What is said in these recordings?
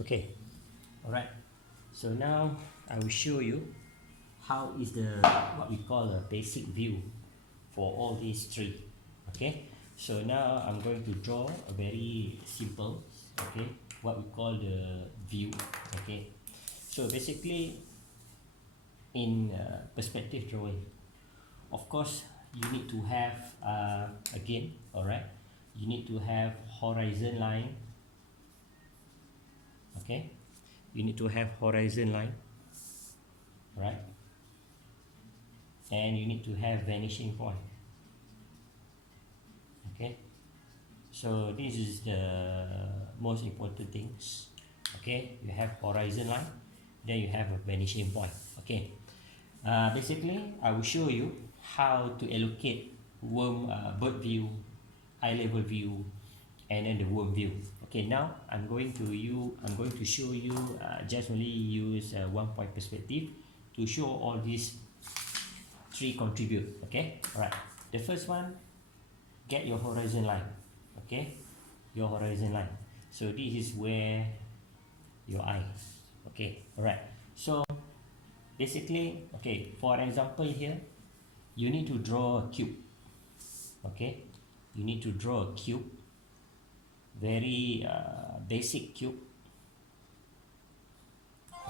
Okay, all right. So now I will show you how is the what we call a basic view for all these three. Okay, so now I'm going to draw a very simple, okay, what we call the view. Okay, so basically in perspective drawing, of course you need to have again, all right, you need to have horizon line. Okay, you need to have horizon line, right, and you need to have vanishing point. Okay, so this is the most important things. Okay, you have horizon line, then you have a vanishing point. Okay, basically I will show you how to allocate bird view, eye level view, and then the worm view. Okay, now I'm going to show you just only use one point perspective to show all these three contribute. Okay, all right, the first one, get your horizon line. Okay, your horizon line, so this is where your eye. Okay, all right, so basically, okay, for example here, you need to draw a cube. Okay, you need to draw a cube, very basic cube.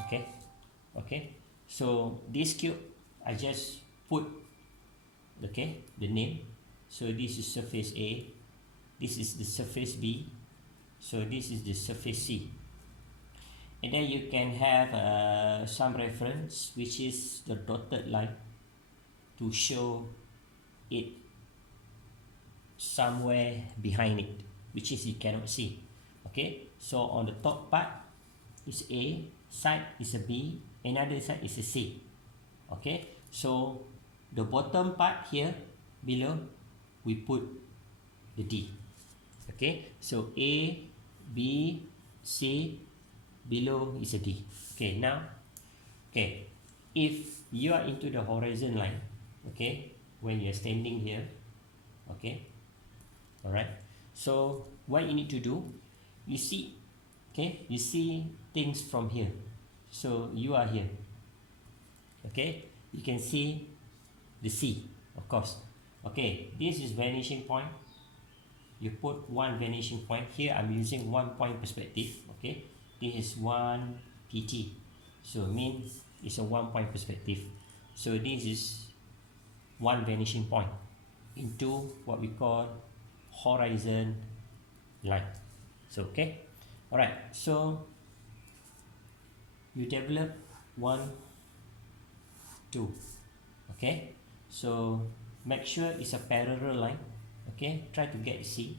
Okay, okay, so this cube I just put, okay, the name. So this is surface A, this is the surface B, so this is the surface C, and then you can have some reference, which is the dotted line, to show it somewhere behind it, which is you cannot see. Okay, so on the top part is A, side is a B, another side is a C. Okay, so the bottom part here below we put the D. Okay, so A, B, C, below is a D. Okay, now, okay, if you are into the horizon line, okay, when you're standing here, okay, all right, so what you need to do, you see, okay, you see things from here. So you are here, okay, you can see the C, of course. Okay, this is vanishing point. You put one vanishing point here. I'm using 1 point perspective. Okay, this is 1 pt, so means it's a 1 point perspective. So this is one vanishing point into what we call horizon line. So okay, all right, so you develop 1, 2. Okay, so make sure it's a parallel line. Okay, try to get C.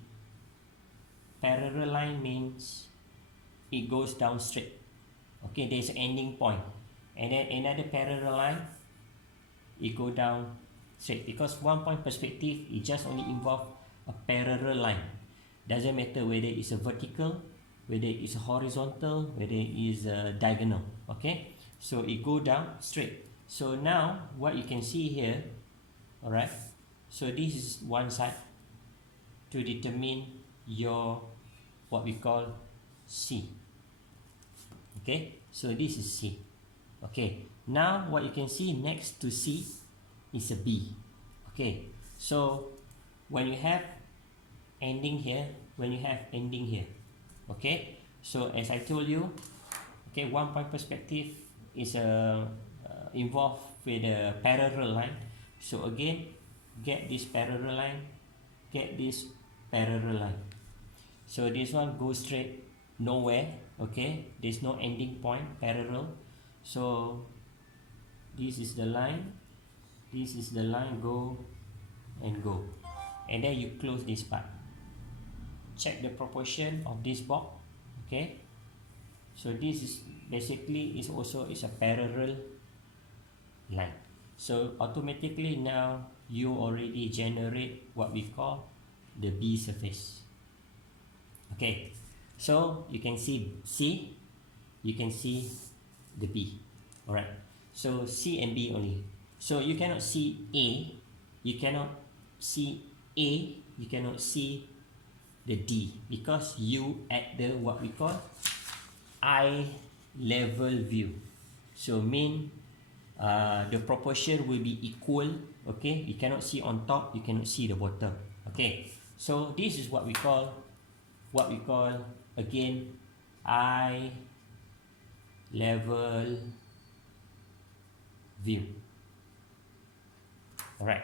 Parallel line means it goes down straight. Okay, there's an ending point, and then another parallel line, it go down straight, because 1 point perspective, it just only involve a parallel line. Doesn't matter whether it's a vertical, whether it's a horizontal, whether it is a diagonal. Okay, so it go down straight. So now what you can see here, all right, so this is one side to determine your what we call C. Okay, so this is C. Okay, now what you can see next to C is a B. Okay, so when you have ending here, when you have ending here, okay, so as I told you, okay, 1 point perspective is involved with a parallel line. So again, get this parallel line, get this parallel line. So this one goes straight nowhere. Okay, there's no ending point, parallel. So this is the line, this is the line, go and go, and then you close this part. Check the proportion of this box. Okay, so this is basically is also is a parallel line. So automatically now you already generate what we call the B surface. Okay, so you can see C, you can see the B. All right, so C and B only. So you cannot see A, you cannot see A, you cannot see the D, because you at the what we call eye level view. So mean the proportion will be equal. Okay, you cannot see on top, you cannot see the bottom. Okay, so this is what we call again eye level view. Alright,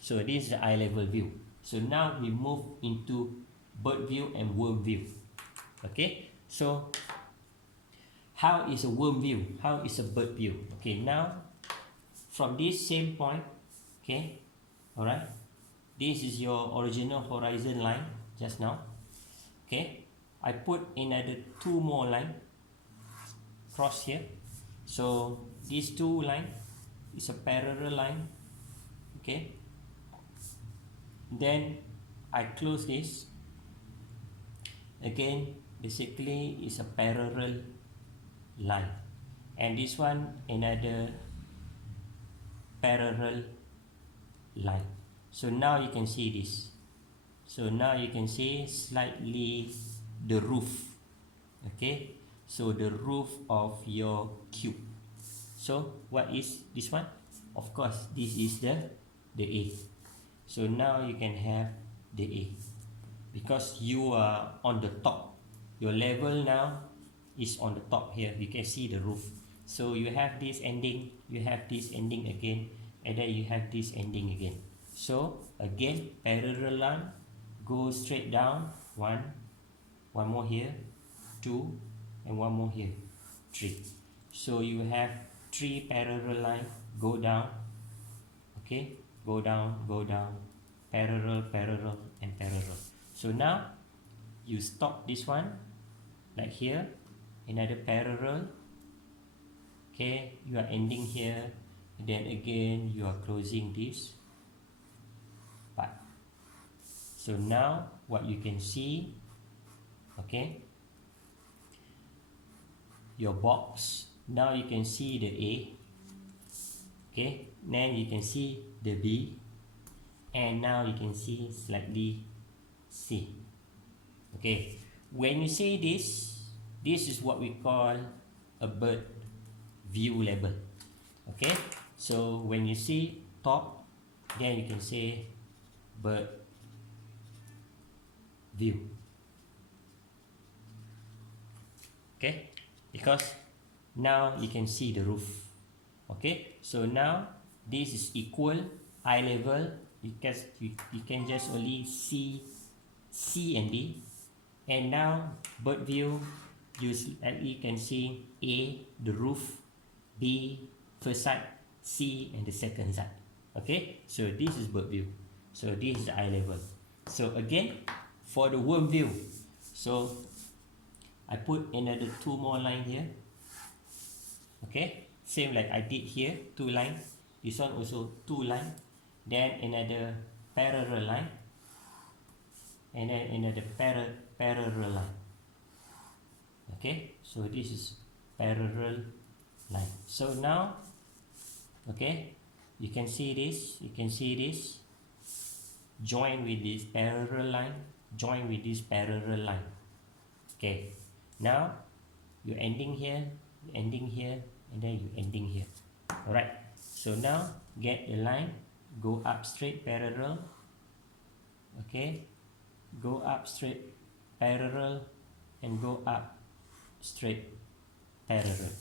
so this is the eye level view. So now we move into bird view and worm view. Okay, so how is a worm view? How is a bird view? Okay, now from this same point, okay, alright, this is your original horizon line just now. Okay, I put another two more line cross here. So these two line is a parallel line. Okay, then I close this again. Basically is a parallel line, and this one another parallel line. So now you can see this. So now you can see slightly the roof. Okay, so the roof of your cube. So what is this one? Of course this is the A. So now you can have the A because you are on the top. Your level now is on the top here. You can see the roof. So you have this ending, you have this ending again, and then you have this ending again. So again parallel line, go straight down, one more here, two, and one more here, three. So you have three parallel line, go down. Okay, go down, parallel, and parallel. So now you stop this one like here, another parallel. Okay, you are ending here, then again you are closing this part. So now what you can see, okay, your box, now you can see the A. Okay, then you can see the B, and now you can see slightly C. Okay, when you say this is what we call a bird view level. Okay, so when you see top, then you can say bird view. Okay, because now you can see the roof. Okay, so now this is equal eye level. You can just only see C and D, and now bird view, you can see A, the roof, B, first side, C, and the second side. Okay, so this is bird view. So this is the eye level. So again, for the worm view, so I put another two more line here. Okay, same like I did here, two line. This one also two line. Then another parallel line, and then another parallel line. Okay, so this is parallel line. So now, okay, you can see this, join with this parallel line, join with this parallel line. Okay, now you're ending here, and then you ending here. Alright, so now get the line, go up straight parallel. Okay, go up straight parallel, and go up straight parallel.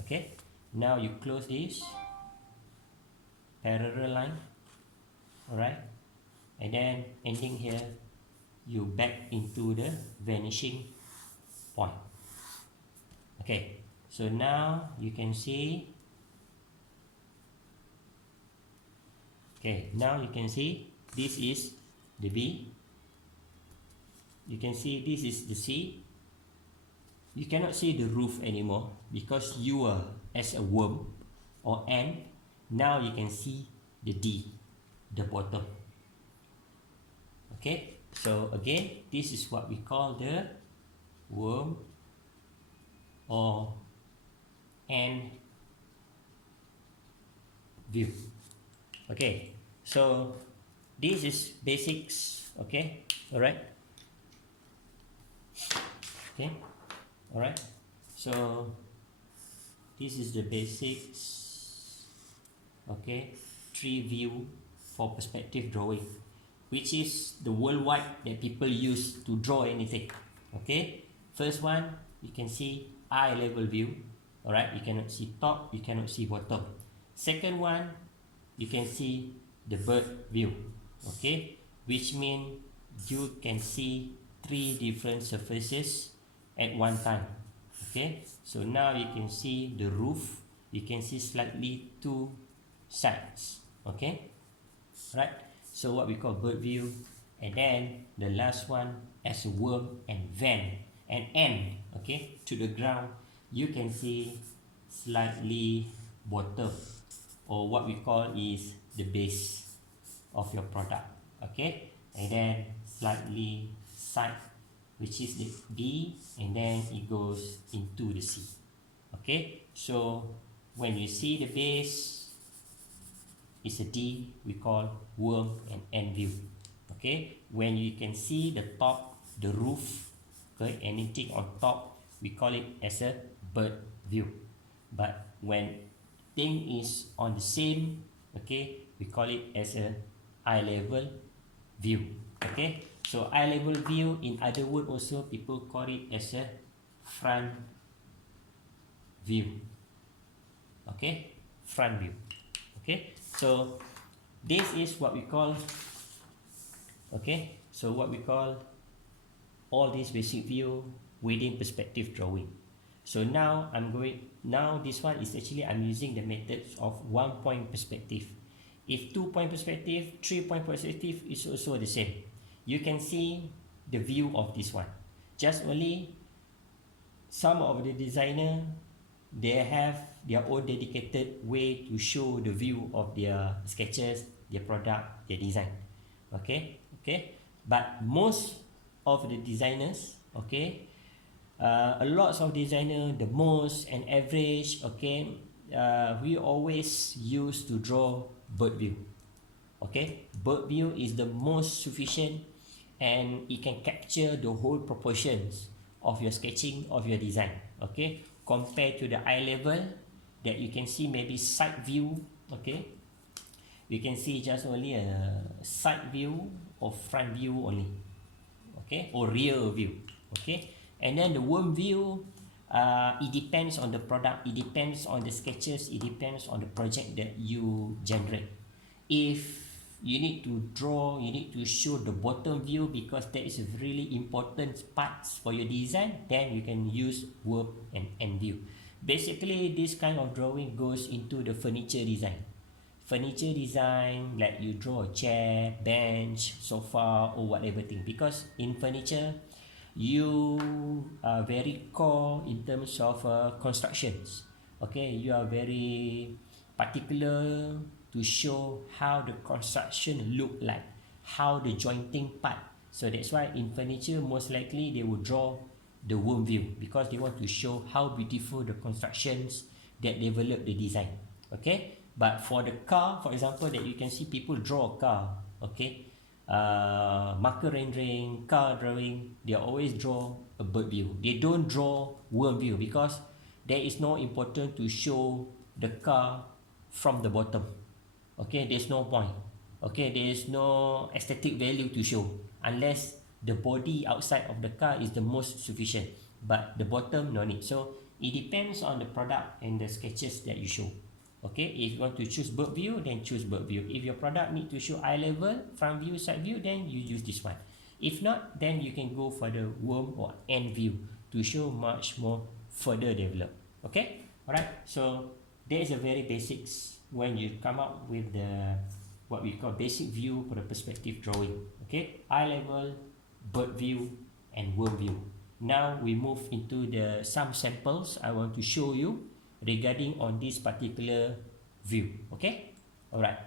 Okay, now you close this parallel line. Alright, and then ending here, you back into the vanishing point. Okay, so now you can see, okay, now you can see this is the B. You can see this is the C. You cannot see the roof anymore because you are as a worm or ant. Now you can see the D, the bottom. Okay, so again, this is what we call the worm or ant view. Okay, so this is basics. Okay, all right. Okay, all right. So this is the basics, okay, tree view for perspective drawing, which is the worldwide that people use to draw anything. Okay, first one, you can see eye level view. All right, you cannot see top, you cannot see bottom. Second one, you can see the bird view. Okay, which means you can see three different surfaces at one time. Okay, so now you can see the roof, you can see slightly two sides. Okay, right, so what we call bird view. And then the last one, as a worm and vent and end, okay, to the ground, you can see slightly bottom, or what we call is the base of your product. Okay, and then slightly side, which is the B, and then it goes into the C. Okay, so when you see the base is a D, we call worm and end view. Okay, when you can see the top, the roof, okay, anything on top, we call it as a bird view. But when thing is on the same, okay, we call it as a eye level view. Okay, so eye level view, in other words also people call it as a front view. Okay, front view. Okay, so this is what we call, okay, so what we call all this basic view within perspective drawing. So now this one is actually I'm using the methods of 1 point perspective. If 2 point perspective, 3 point perspective is also the same. You can see the view of this one. Just only some of the designer, they have their own dedicated way to show the view of their sketches, their product, their design. Okay, but most of the designers, okay, a lot of designer, the most and average, okay, we always use to draw bird view. Okay, bird view is the most sufficient, and it can capture the whole proportions of your sketching, of your design. Okay, compared to the eye level that you can see maybe side view. Okay, you can see just only a side view or front view only. Okay, or rear view. Okay, and then the worm view, it depends on the product, it depends on the sketches, it depends on the project that you generate. If you need to draw, you need to show the bottom view because that is a really important parts for your design, then you can use worm and end view. Basically, this kind of drawing goes into the furniture design. Furniture design, like you draw a chair, bench, sofa, or whatever thing, because in furniture you are very core in terms of constructions. Okay, you are very particular to show how the construction look like, how the jointing part. So that's why in furniture most likely they will draw the worm view, because they want to show how beautiful the constructions that develop the design. Okay, but for the car, for example, that you can see people draw a car. Okay, marker rendering, car drawing, they always draw a bird view. They don't draw worm view because there is no important to show the car from the bottom. Okay, there's no point. Okay, there is no aesthetic value to show unless the body outside of the car is the most sufficient, but the bottom no need. So it depends on the product and the sketches that you show. Okay, if you want to choose bird view, then choose bird view. If your product need to show eye level, front view, side view, then you use this one. If not, then you can go for the worm or end view to show much more further develop. Okay, alright, so there is a very basics when you come up with the what we call basic view for the perspective drawing. Okay, eye level, bird view, and worm view. Now we move into the some samples I want to show you regarding on this particular view. Okay, alright.